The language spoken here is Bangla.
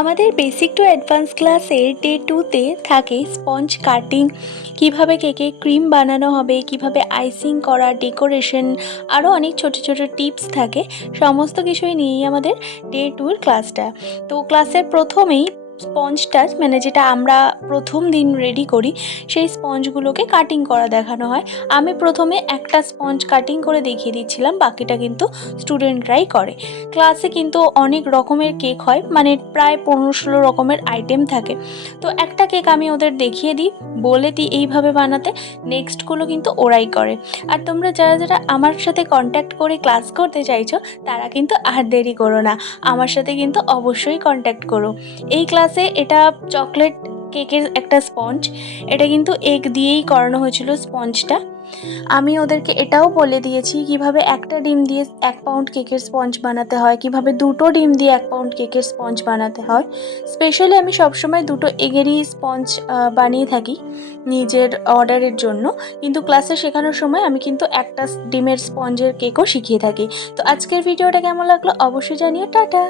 আমাদের বেসিক টু অ্যাডভান্স ক্লাসের ডে 2তে থাকে স্পঞ্জ কাটিং, কিভাবে কেকে ক্রিম বানানো হবে, কিভাবে আইসিং করা, ডেকোরেশন, আরও অনেক ছোট ছোট টিপস থাকে। সমস্ত কিছুই নিয়েই আমাদের ডে 2-এর ক্লাসটা। তো ক্লাসের প্রথমেই স্পঞ্জটা, মানে যেটা আমরা প্রথম দিন রেডি করি, সেই স্পঞ্জগুলোকে কাটিং করা দেখানো হয়। আমি প্রথমে একটা স্পঞ্জ কাটিং করে দেখিয়ে দিচ্ছিলাম, বাকিটা কিন্তু স্টুডেন্টরাই করে। ক্লাসে কিন্তু অনেক রকমের কেক হয়, মানে প্রায় 15-16 রকমের আইটেম থাকে। তো একটা কেক আমি ওদের দেখিয়ে দিই, বলে দিই এইভাবে বানাতে, নেক্সটগুলো কিন্তু ওরাই করে। আর তোমরা যারা যারা আমার সাথে কন্ট্যাক্ট করে ক্লাস করতে চাইছো, তারা কিন্তু আর দেরি করো না, আমার সাথে কিন্তু অবশ্যই কন্ট্যাক্ট করো। এই ক্লাসে এটা চকলেট কেকের একটা স্পঞ্জ, এটা কিন্তু এগ দিয়েই করানো হয়েছিল স্পঞ্জটা। আমি ওদেরকে এটাও বলে দিয়েছি কিভাবে একটা ডিম দিয়ে 1 পাউন্ড কেকের স্পঞ্জ বানাতে হয়, কিভাবে 2টো ডিম দিয়ে 1 পাউন্ড কেকের স্পঞ্জ বানাতে হয়। স্পেশালি আমি সবসময় 2টো এগেরই স্পঞ্জ বানিয়ে থাকি নিজের অর্ডারের জন্য, কিন্তু ক্লাসে শেখানোর সময় আমি কিন্তু একটা ডিমের স্পঞ্জের কেকও শিখিয়ে থাকি। তো আজকের ভিডিওটা কেমন লাগলো অবশ্যই জানিও। টাটা।